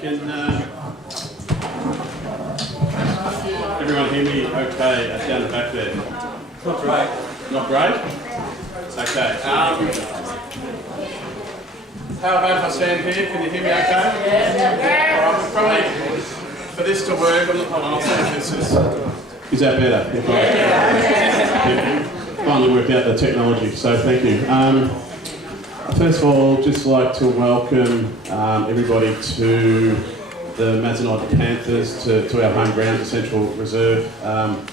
Can everyone hear me okay down the back there? Not great. Not great? Okay. How about if I stand here? Can you hear me okay? Yeah. All right, probably for this to work, hold on, I'll see if this is... Is that better? Yeah. Finally worked out the technology, so thank you. First of all, just like to welcome everybody to the Mazenod Panthers to our home ground, the Central Reserve,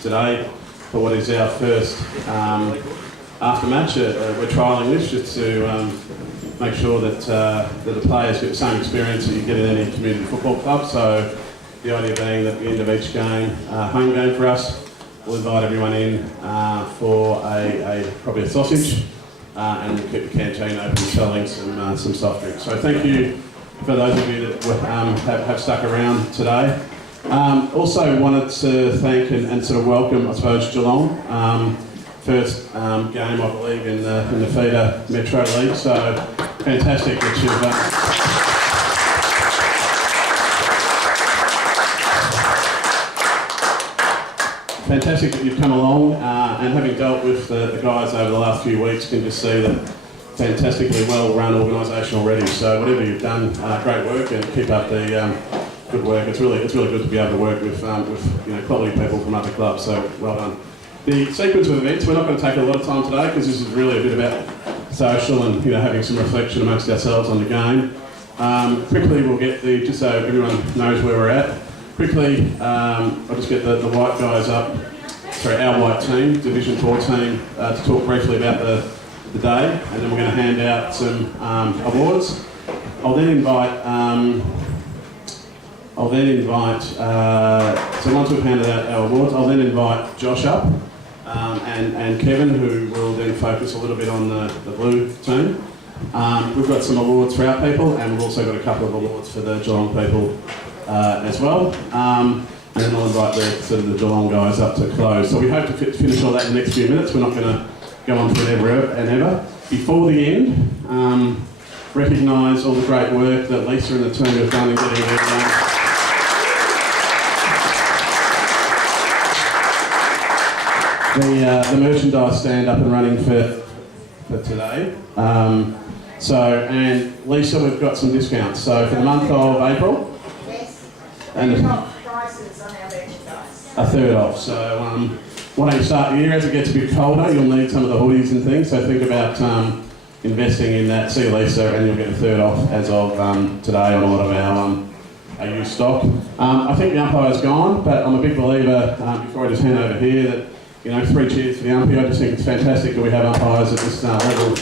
today for what is our first after-match. We're trialling this just to make sure that the players get the same experience that you get in any community football club. So the idea being that at the end of each game, home game for us, we'll invite everyone in for probably a sausage. And we'll keep the canteen open selling some soft drinks. So thank you for those of you that have stuck around today. Also wanted to thank and sort of welcome, I suppose, Geelong. First game, I believe, in the feeder Metro League. So fantastic that you've come along, and having dealt with the guys over the last few weeks, can just see that fantastically well-run organisation already. So whatever you've done, great work, and keep up the good work. It's really good to be able to work with quality people from other clubs. So well done. The sequence of events, we're not going to take a lot of time today because this is really a bit about social and having some reflection amongst ourselves on the game. Quickly, we'll get just so everyone knows where we're at. Quickly, I'll just get the white guys up, sorry, our white team, Division 4 team, to talk briefly about the day, and then we're going to hand out some awards. I'll then invite, so once we've handed out our awards, I'll then invite Josh up, and Kevin, who will then focus a little bit on the blue team. We've got some awards for our people, and we've also got a couple of awards for the Geelong people as well, and then I'll invite the Geelong guys up to close. So we hope to finish all that in the next few minutes. We're not going to go on forever and ever. Before the end, recognise all the great work that Lisa and the team have done in getting the merchandise stand up and running for today. And Lisa, we've got some discounts. So for the month of April, and prices on our merchandise. A third off. So why don't you start the year? As it gets a bit colder, you'll need some of the hoodies and things. So think about investing in that. See Lisa, and you'll get a third off as of today on a lot of our used stock. I think the umpire's gone, but I'm a big believer. Before I just hand over here, that 3 cheers for the umpire. I just think it's fantastic that we have umpires at this level.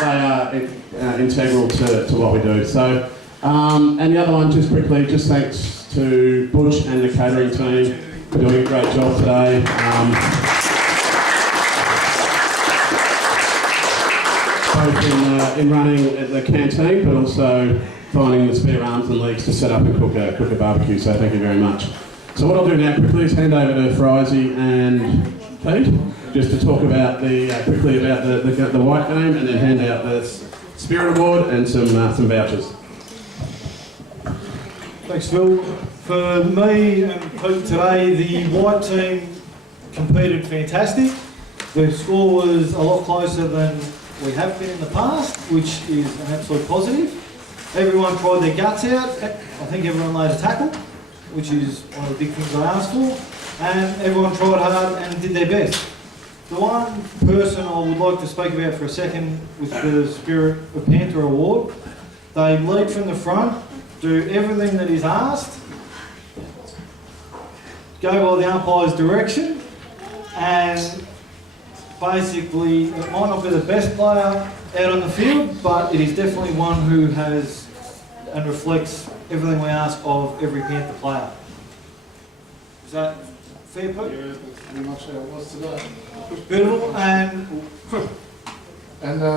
They are integral to what we do. So, and the other one, just quickly, just thanks to Butch and the catering team for doing a great job today. Both in running at the canteen, but also finding the spare arms and legs to set up and cook a barbecue. So thank you very much. So what I'll do now quickly is hand over to Frizy and Pete, just to talk about quickly about the white game, and then hand out the Spirit Award and some vouchers. Thanks, Phil. For me and Pete today, the white team competed fantastic. The score was a lot closer than we have been in the past, which is an absolute positive. Everyone tried their guts out. I think everyone laid a tackle, which is one of the big things I asked for. And everyone tried hard and did their best. The one person I would like to speak about for a second with the Spirit of Panther Award, they lead from the front, do everything that is asked, go by the umpire's direction, and basically it might not be the best player out on the field, but it is definitely one who has and reflects everything we ask of every Panther player. Is that fair, Pete? Yeah, that's pretty much how it was today. Beautiful. And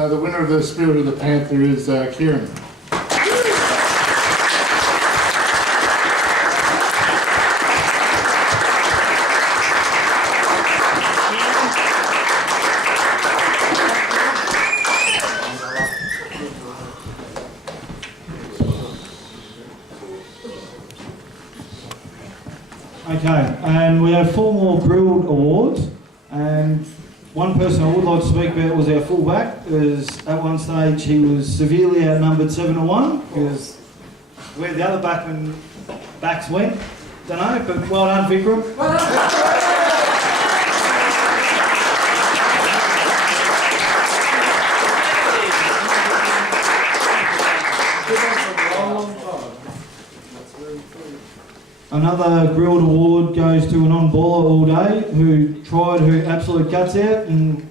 the winner of the Spirit of the Panther is Kieran. Okay, and we have 4 more Grill'd Awards, and one person I would like to speak about was our fullback, because at one stage he was severely outnumbered 7-1, because where the other backs went, don't know, but well done, Vikram. Another Grill'd Award goes to an on-baller all day who tried her absolute guts out and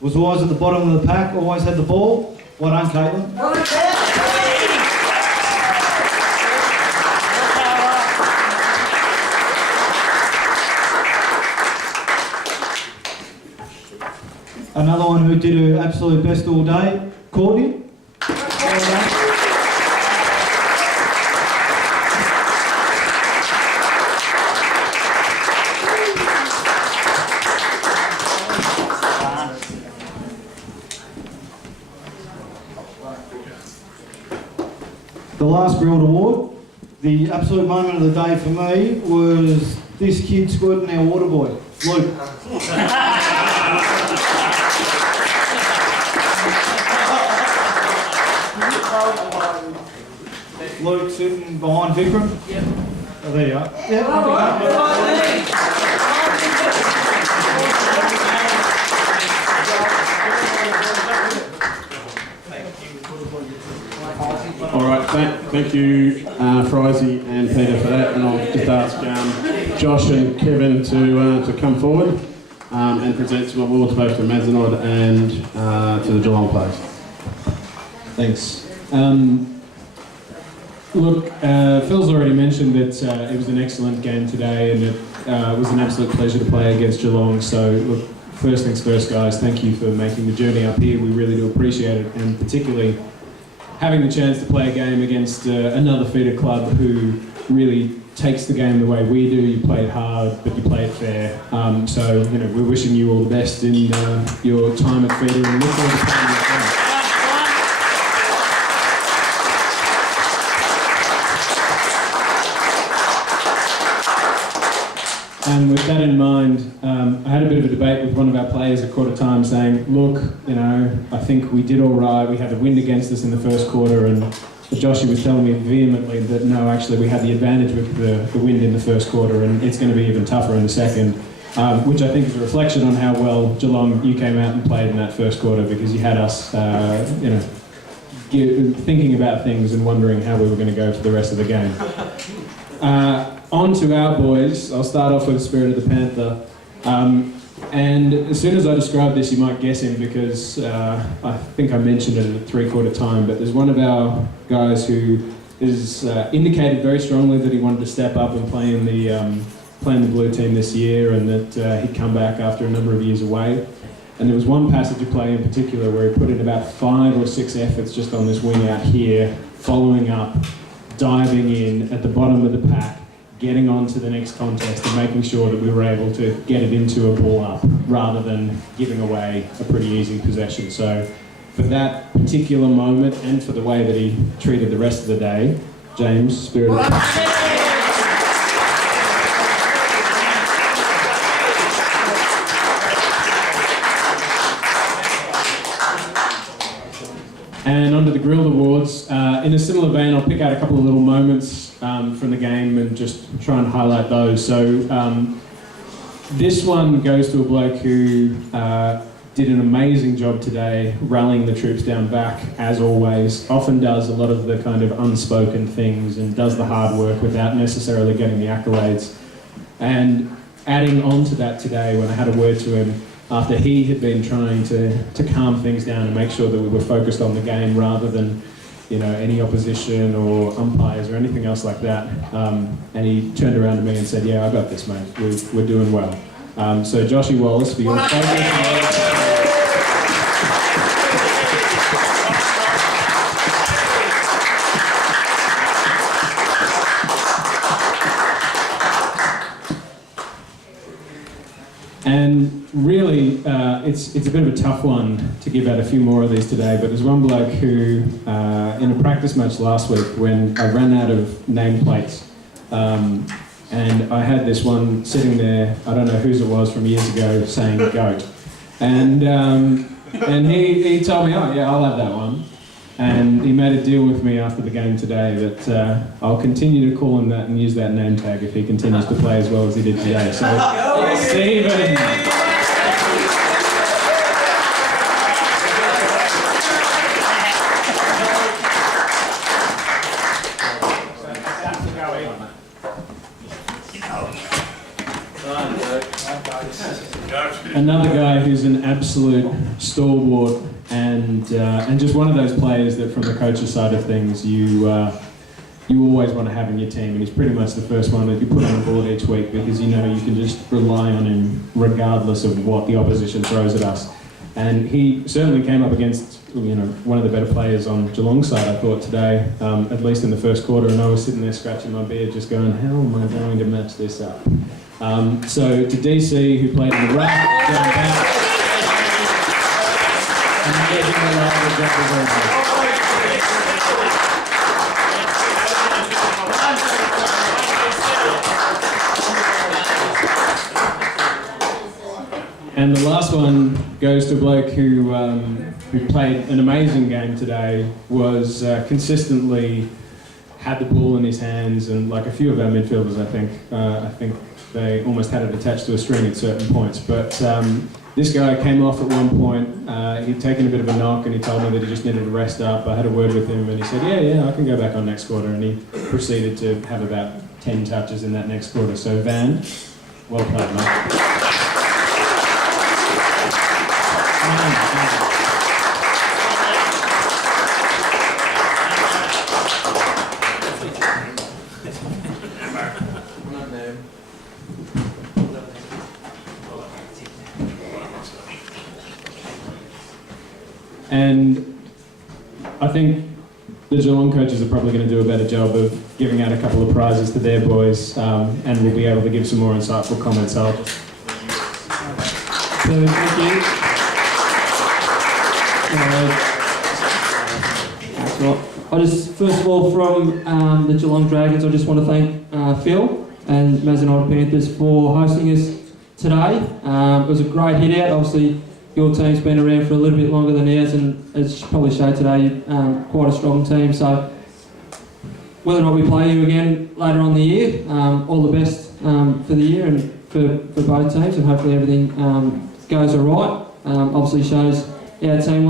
was always at the bottom of the pack, always had the ball. Well done, Caitlin. Another one who did her absolute best all day, Courtney. Well done. The last Grill'd Award, the absolute moment of the day for me was this kid squirting our water boy, Luke. Luke sitting behind Vikram. Yep. Oh, there you are. Yep. All right, thank you, Frizy and Peter for that, and I'll just ask Josh and Kevin to come forward and present some awards both to Mazenod and to the Geelong players. Thanks. Look, Phil's already mentioned that it was an excellent game today, and it was an absolute pleasure to play against Geelong. So, look, first things first, guys, thank you for making the journey up here. We really do appreciate it, and particularly having the chance to play a game against another feeder club who really takes the game the way we do. You play it hard, but you play it fair. So, you know, we're wishing you all the best in your time at feeder, and look forward to playing your game. And with that in mind, I had a bit of a debate with one of our players at quarter time saying, look, you know, I think we did all right. We had the wind against us in the first quarter, and Joshy was telling me vehemently that no, actually we had the advantage with the wind in the first quarter, and it's going to be even tougher in the second, which I think is a reflection on how well Geelong, you came out and played in that first quarter, because you had us, you know, thinking about things and wondering how we were going to go for the rest of the game. On to our boys. I'll start off with the Spirit of the Panther. And as soon as I describe this, you might guess him, because I think I mentioned it at three-quarter time, but there's one of our guys who is indicated very strongly that he wanted to step up and play in the blue team this year, and that he'd come back after a number of years away. And there was one passage of play in particular where he put in about 5 or 6 efforts just on this wing out here, following up, diving in at the bottom of the pack, getting on to the next contest and making sure that we were able to get it into a ball up rather than giving away a pretty easy possession. So for that particular moment and for the way that he treated the rest of the day, James, Spirit of the Panther. And onto the Grill'd Awards. In a similar vein, I'll pick out a couple of little moments from the game and just try and highlight those. So this one goes to a bloke who did an amazing job today, rallying the troops down back, as always. Often does a lot of the kind of unspoken things and does the hard work without necessarily getting the accolades. And adding on to that today, when I had a word to him, after he had been trying to calm things down and make sure that we were focused on the game rather than, you know, any opposition or umpires or anything else like that. And he turned around to me and said, yeah, I got this, mate. We're doing well. So Joshy Wallace, for your focus. And really, it's a bit of a tough one to give out a few more of these today, but there's one bloke who, in a practice match last week, when I ran out of nameplates, And I had this one sitting there, I don't know whose it was from years ago, saying goat. And he told me, oh yeah, I'll have that one. And he made a deal with me after the game today that I'll continue to call him that and use that name tag if he continues to play as well as he did today. So, Stephen! Another guy who's an absolute stalwart and just one of those players that from the coach's side of things you always want to have in your team, and he's pretty much the first one that you put on the board each week because you know you can just rely on him regardless of what the opposition throws at us. And he certainly came up against one of the better players on Geelong's side, I thought, today, at least in the first quarter, and I was sitting there scratching my beard just going, how am I going to match this up? So to DC, who played in the ruck, going back, and getting the love of representation. And the last one goes to a bloke who played an amazing game today, was consistently had the ball in his hands, and like a few of our midfielders, I think they almost had it attached to a string at certain points. But this guy came off at one point, he'd taken a bit of a knock and he told me that he just needed to rest up. I had a word with him and he said, yeah, I can go back on next quarter, and he proceeded to have about 10 touches in that next quarter. So Van, well played, mate. And I think the Geelong coaches are probably going to do a better job of giving out a couple of prizes to their boys, and we'll be able to give some more insightful comments. So thank you. I just, first of all, from the Geelong Dragons, I just want to thank Phil and Mazenod Panthers for hosting us today. It was a great hit out. Obviously, your team's been around for a little bit longer than ours, and as probably showed today, quite a strong team. So whether or not we play you again later on in the year, all the best for the year and for both teams, and hopefully everything goes all right. Obviously shows our team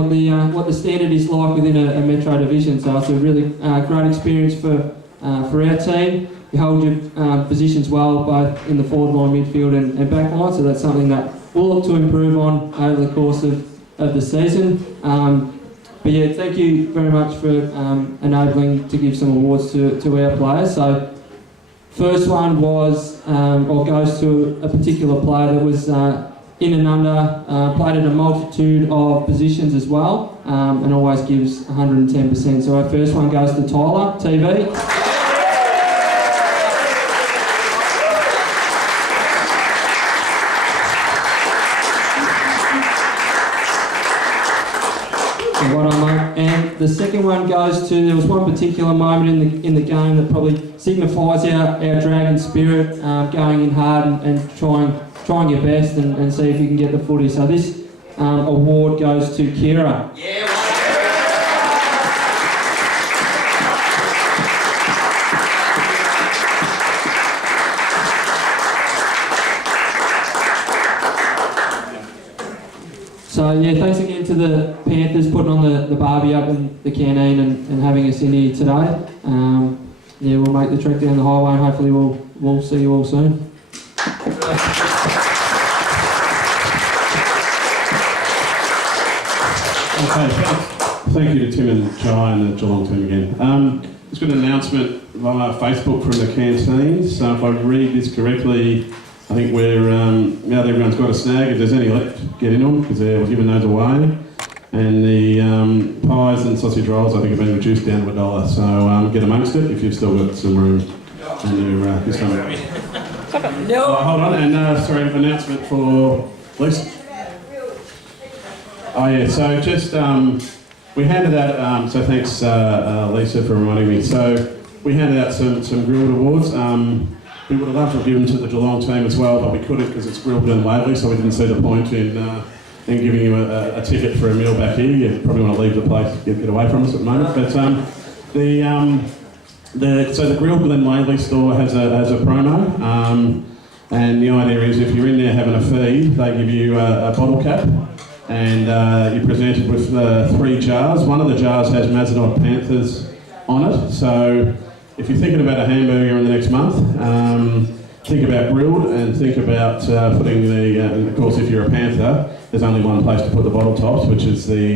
what the standard is like within a metro division. So it's a really great experience for our team. You hold your positions well, both in the forward line, midfield and back line, so that's something that we'll look to improve on over the course of the season. But yeah, thank you very much for enabling to give some awards to our players. So first one was, or goes to a particular player that was in and under, played at a multitude of positions as well, and always gives 110%. So our first one goes to Tyler, TV. And the second one goes to, there was one particular moment in the game that probably signifies our Dragon spirit, going in hard and trying your best and see if you can get the footy. So this award goes to Kira. Yeah. So yeah, thanks again to the Panthers putting on the barbie up in the canteen and having us in here today. Yeah, we'll make the trek down the highway and hopefully we'll see you all soon. Okay, thank you to Tim and Jai and the Geelong team again. Just got an announcement via Facebook from the canteen. So if I read this correctly, I think we're, now that everyone's got a snag, if there's any left, get in on, because we're giving those away. And the pies and sausage rolls, I think, have been reduced down to $1. So get amongst it if you've still got some room in your this time. No. Hold on, and sorry, announcement for Lisa. Oh yeah, so just, we handed out, so thanks Lisa for reminding me. So we handed out some grilled awards. We would have loved to have given to the Geelong team as well, but we couldn't because it's Grill'd and Waverley, so we didn't see the point in giving you a ticket for a meal back here. You probably want to leave the place, get away from us at the moment. But so the Grill'd Glen Waverley store has a promo, and the idea is if you're in there having a feed, they give you a bottle cap, and you're presented with 3 jars. One of the jars has Mazenod Panthers on it, so if you're thinking about a hamburger in the next month, think about Grill'd and think about putting and of course if you're a Panther, there's only one place to put the bottle tops, which is the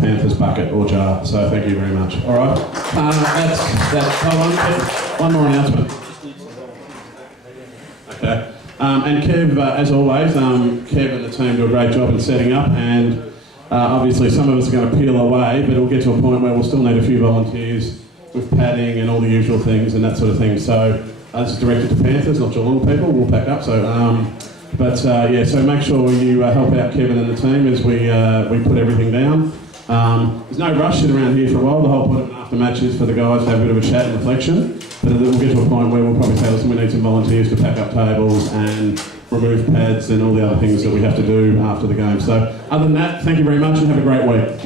Panthers bucket or jar. So thank you very much. All right, hold on, one more announcement. Okay, and Kev, as always, Kev and the team do a great job in setting up, and obviously some of us are going to peel away, but it'll get to a point where we'll still need a few volunteers with padding and all the usual things and that sort of thing. So this is directed to Panthers, not Geelong people. We'll pack up. So, yeah. So make sure you help out Kevin and the team as we put everything down. There's no rush. Sit around here for a while. The whole point of an after match is for the guys to have a bit of a chat and reflection. But we'll get to a point where we'll probably say, listen, we need some volunteers to pack up tables and remove pads and all the other things that we have to do after the game. So other than that, thank you very much and have a great week.